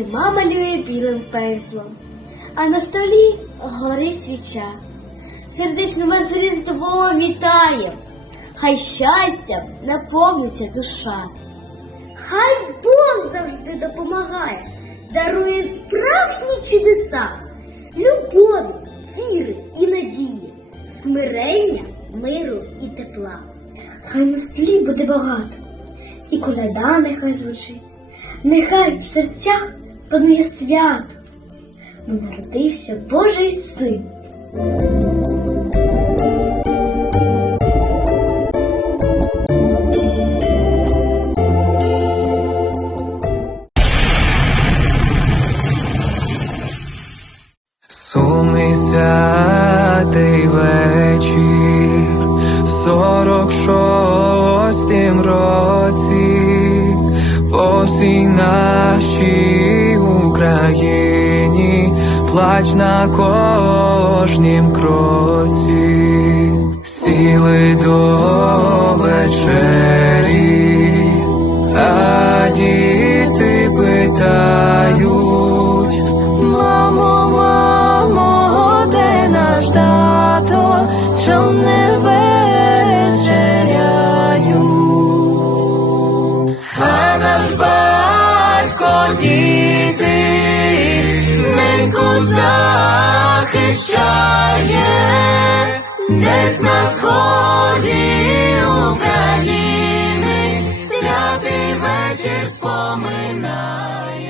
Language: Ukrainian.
сама малює білим пензлом, а на столі горить свіча. Сердечно вас з Різдвом вітає, хай щастям наповниться душа. Хай Бог завжди допомагає, дарує справжні чудеса, любові, віри і надії, смирення, миру і тепла. Хай на столі буде багато, і коляда нехай звучить, нехай в серцях панує свято, бо народився Божий син. Сумний святий вечір в сорок шостім році по всій нашій Україні. Плач на кожнім кроці, сіли до вечері, батько діти неньку захищає, десь на сході України святий вечір споминає.